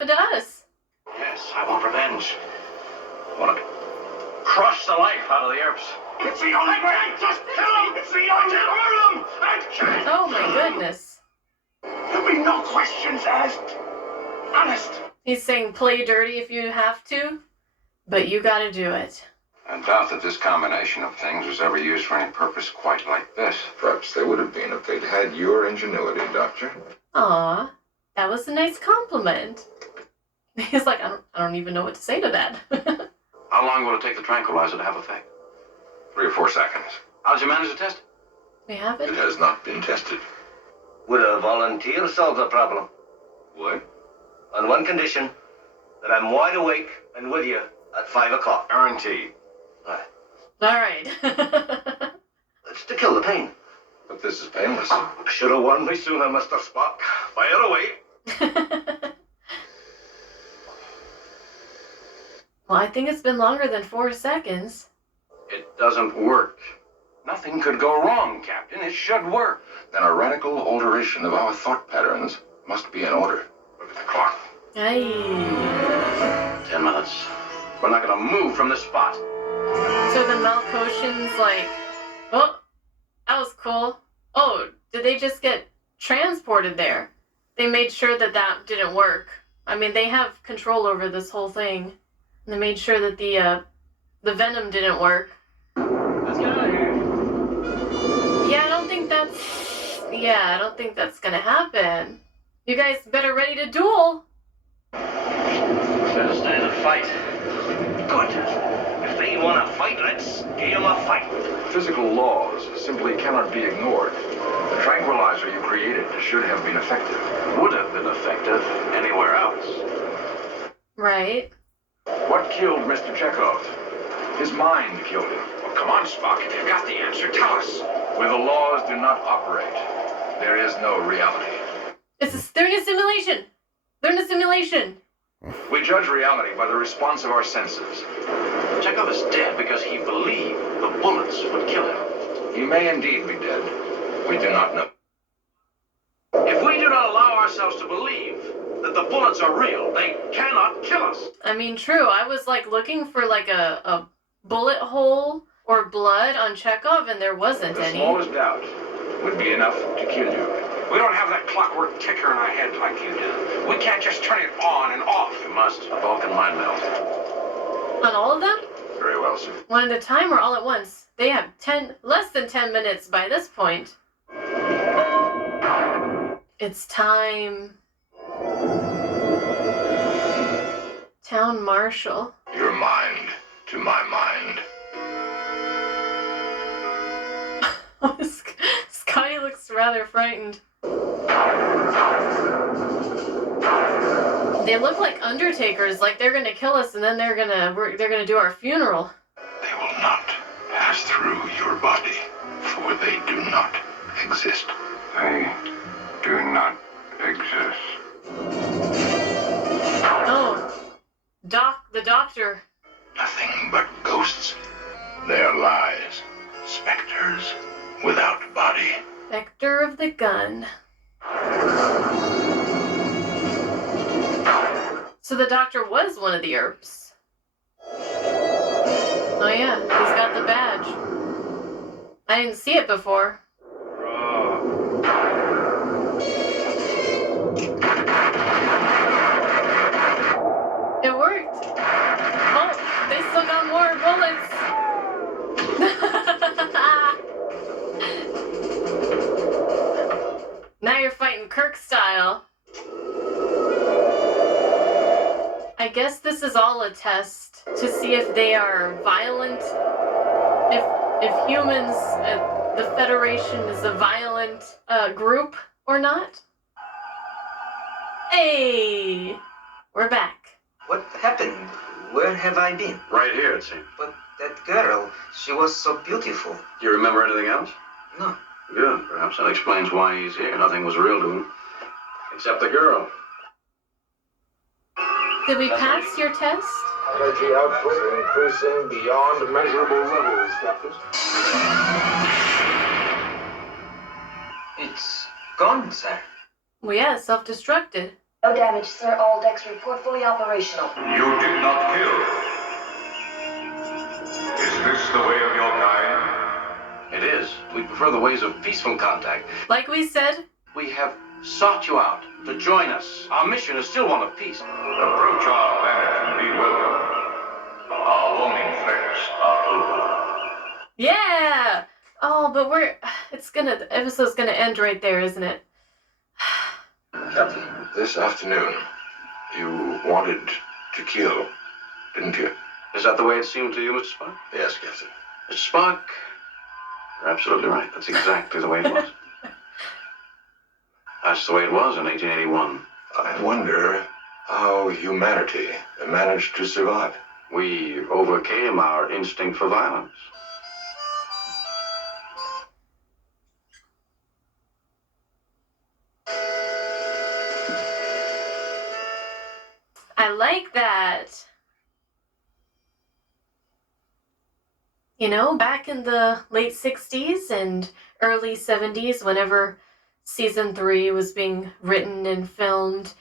To us. Yes, I want revenge. I want to crush the life out of the Earps. It's the only way! Just kill them! It's the only way! Murder them! And kill them! Oh my goodness. There'll be no questions asked. Honest. He's saying play dirty if you have to, but you gotta do it. I doubt that this combination of things was ever used for any purpose quite like this. Perhaps they would have been if they'd had your ingenuity, Doctor. Aw, that was a nice compliment. He's like, I don't even know what to say to that. How long will it take the tranquilizer to have effect? 3 or 4 seconds. How did you manage to test it? We have It it? has not been tested. Would a volunteer solve the problem? Would? On one condition, that I'm wide awake and with you at 5 o'clock. Guaranteed. Alright. It's to kill the pain. But this is painless. Should have warned me sooner, Mr. Spock. Fire away. Well, I think it's been longer than 4 seconds. It doesn't work. Nothing could go wrong, Captain. It should work. Then a radical alteration of our thought patterns must be in order. Look at the clock. Aye. 10 minutes. We're not going to move from this spot. So the Malkotians like, oh, that was cool. Oh, did they just get transported there? They made sure that that didn't work. I mean, they have control over this whole thing. And they made sure that the venom didn't work. Let's get out of here. Yeah, I don't think that's gonna happen. You guys better ready to duel. Better stand and fight. Good. If they want to fight, let's give them a fight. Physical laws simply cannot be ignored. The tranquilizer you created should have been effective. Would have been effective anywhere else. Right. What killed Mr. Chekhov? His mind killed him. Well, come on, Spock. If you've got the answer, tell us. Where the laws do not operate, there is no reality. They're in a simulation. They're in a simulation. We judge reality by the response of our senses. Chekhov is dead because he believed the bullets would kill him. He may indeed be dead. We do not know. If we do not allow ourselves to believe that the bullets are real, they cannot kill us. I mean, true. I was like looking for like a bullet hole or blood on Chekhov, and there wasn't The any. smallest doubt would be enough to kill you. We don't have that clockwork ticker in our head like you do. We can't just turn it on and off. You must. A Vulcan mind meld. On all of them? Very well, sir. One at a time or all at once? They have less than 10 minutes by this point. It's time. Town Marshal. Your mind to my mind. Scotty looks rather frightened. They look like undertakers, like they're gonna kill us and then they're gonna do our funeral. They will not pass through your body, for they do not exist. They do not exist. Oh, the doctor. Nothing but ghosts. Their lies. Specters without body. Vector of the gun. So the doctor was one of the Earps. Oh yeah, he's got the badge. I didn't see it before. It worked. Oh, they still got more bullets. Now you're fighting Kirk style. I guess this is all a test to see if they are violent. If humans, the Federation is a violent group or not. Hey, we're back. What happened? Where have I been? Right here, it seems. But that girl, she was so beautiful. Do you remember anything else? No. Good. Perhaps that explains why he's here. Nothing was real to him. Except the girl. Did we pass your test? Energy output increasing beyond measurable levels, Captain. It's gone, sir. Well, yeah, self-destructed. No damage, sir. All decks report fully operational. You did not kill. Is this the way of your kind? It is. We prefer the ways of peaceful contact. Like we said, We have sought you out to join us. Our mission is still one of peace. Approach our planet and be welcome. Our warning threats are over. yeah. Oh, but the episode's gonna end right there, isn't it? Captain, this afternoon, you wanted to kill, didn't you? Is that the way it seemed to you, Mr. Spock? Yes, Captain. Mr. Spock, you're absolutely right. That's exactly the way it was. That's the way it was in 1881. I wonder how humanity managed to survive. We overcame our instinct for violence. I like that. You know, back in the late 60s and early 70s, whenever season 3 was being written and filmed,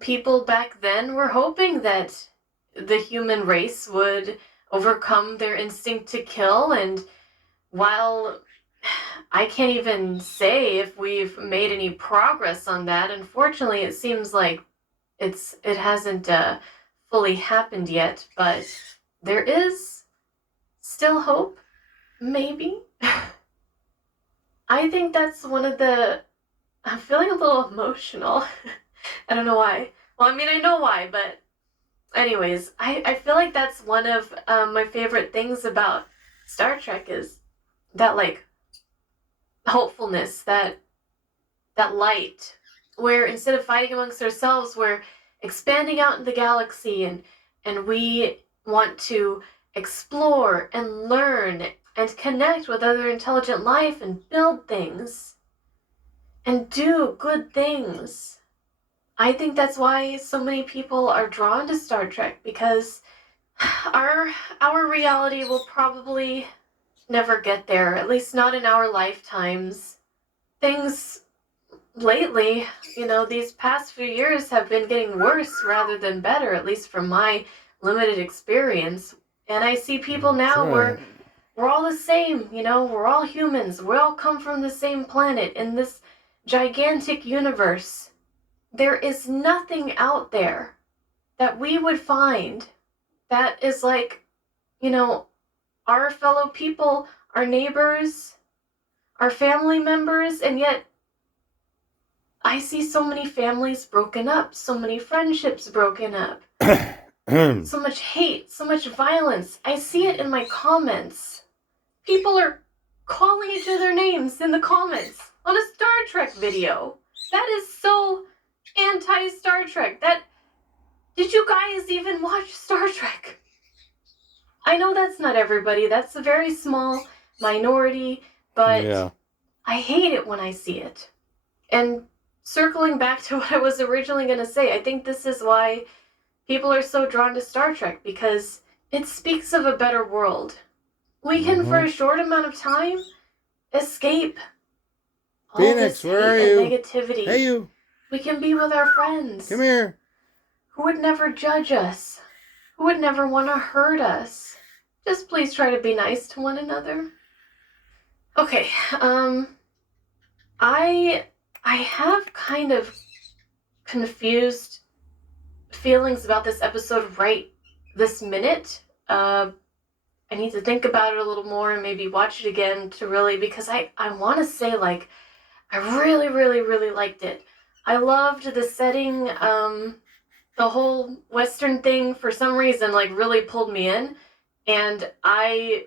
people back then were hoping that the human race would overcome their instinct to kill. And while I can't even say if we've made any progress on that, unfortunately, it seems like it hasn't fully happened yet, but there is still hope, maybe. I think that's one of the... I'm feeling a little emotional. I don't know why. Well, I mean, I know why, but anyways, I feel like that's one of my favorite things about Star Trek is that, like, hopefulness, that light, where instead of fighting amongst ourselves, we're expanding out in the galaxy and we want to explore and learn and connect with other intelligent life and build things and do good things. I think that's why so many people are drawn to Star Trek, because our reality will probably never get there, at least not in our lifetimes. Things lately, these past few years have been getting worse rather than better, at least from my limited experience. And I see people now where we're all the same, we're all humans. We all come from the same planet in this gigantic universe. There is nothing out there that we would find that is like, our fellow people, our neighbors, our family members, and yet I see so many families broken up, so many friendships broken up, so much hate, so much violence. I see it in my comments. People are calling each other names in the comments on a Star Trek video. That is so anti-Star Trek. Did you guys even watch Star Trek? I know that's not everybody. That's a very small minority, but yeah. I hate it when I see it. And circling back to what I was originally going to say, I think this is why people are so drawn to Star Trek, because it speaks of a better world. We can, for a short amount of time, escape all Phoenix, this where are hate you? and negativity. Hey, you. We can be with our friends. Come here. Who would never judge us. Who would never want to hurt us. Just please try to be nice to one another. Okay, I have kind of confused feelings about this episode right this minute. I need to think about it a little more and maybe watch it again to really, because I want to say, like, I really, really, really liked it. I loved the setting, the whole Western thing for some reason, like, really pulled me in. And I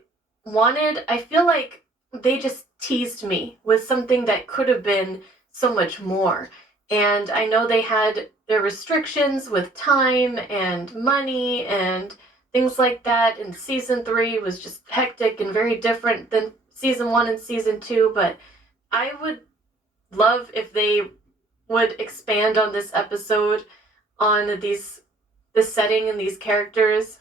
feel like they just teased me with something that could have been so much more. And I know they had their restrictions with time and money and things like that. And season 3 was just hectic and very different than season 1 and season 2. But I would love if they would expand on this episode, on this setting and these characters.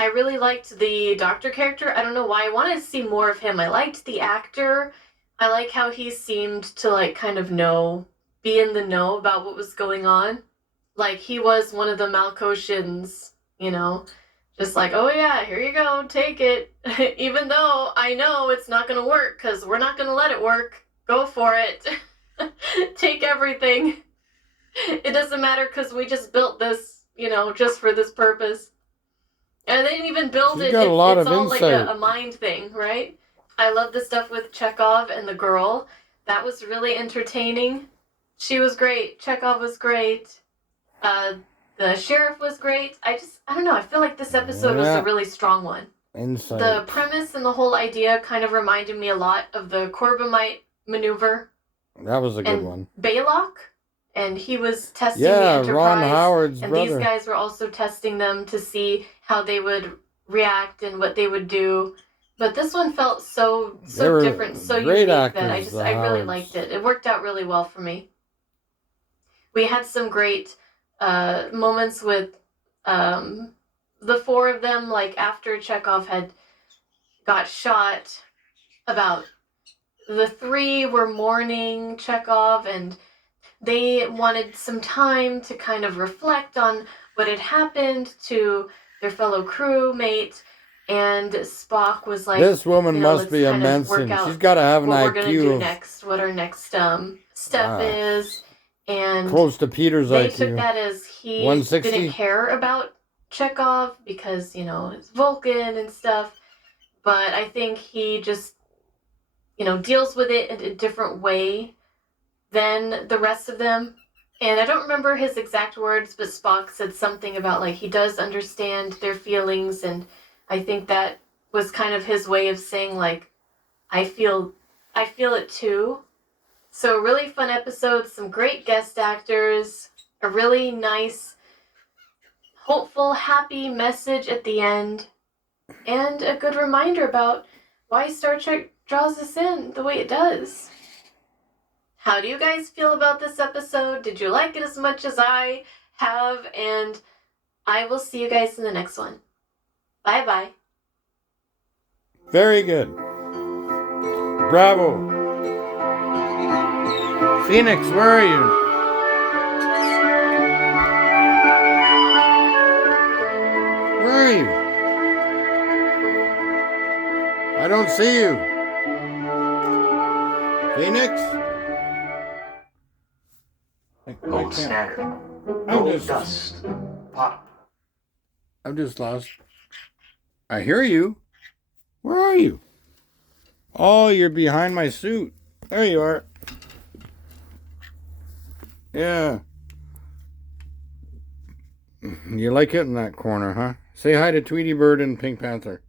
I really liked the Doctor character. I don't know why. I wanted to see more of him. I liked the actor. I like how he seemed to, like, kind of know be in the know about what was going on. Like, he was one of the Malkotians, you know, just like, oh yeah, here you go, take it. Even though I know it's not going to work, because we're not going to let it work. Go for it. Take everything. It doesn't matter because we just built this, you know, just for this purpose. And they didn't even build She's it. got a lot It's of all like insight. a mind thing, right? I love the stuff with Chekhov and the girl. That was really entertaining. She was great. Chekhov was great. The sheriff was great. I don't know. I feel like this episode was Yeah. a really strong one. Insight. The premise and the whole idea kind of reminded me a lot of the Corbomite maneuver. That was a good and one. Baylock, and he was testing the Yeah, Enterprise. Ron Howard's and brother. these guys were also testing them to see how they would react and what they would do. But this one felt so They were different, so great unique that actors, the I really Howards. liked it. It worked out really well for me. We had some great moments with the four of them, like after Chekhov had got shot. About the three were mourning Chekhov, and they wanted some time to kind of reflect on what had happened to their fellow crewmate. And Spock was like, This woman you know, must let's be kind of immense. work out She's got to have an what we're gonna do IQ of next, what our next step is. And close to Peter's they IQ. took that as he 160? didn't care about Chekhov because, you know, it's Vulcan and stuff. But I think he just, you know, deals with it in a different way than the rest of them. And I don't remember his exact words, but Spock said something about, like, he does understand their feelings, and I think that was kind of his way of saying, like, I feel it too. So, really fun episode, some great guest actors, a really nice, hopeful, happy message at the end, and a good reminder about why Star Trek draws us in the way it does. How do you guys feel about this episode? Did you like it as much as I have? And I will see you guys in the next one. Bye-bye. Very good. Bravo. Phoenix, where are you? Where are you? I don't see you. Phoenix? Gold standard. I'm Gold just, dust. Pop. I'm just lost. I hear you. Where are you? Oh, you're behind my suit. There you are. Yeah. You like it in that corner, huh? Say hi to Tweety Bird and Pink Panther.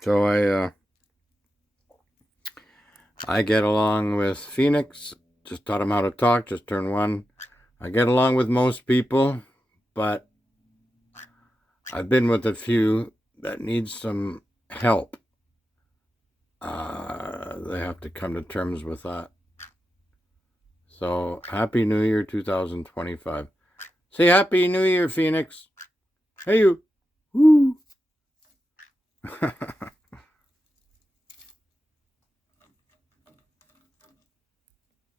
So I get along with Phoenix. Just taught him how to talk. Just turned 1. I get along with most people, but I've been with a few that need some help. They have to come to terms with that. So, Happy New Year 2025. Say Happy New Year, Phoenix. Hey, you. Woo.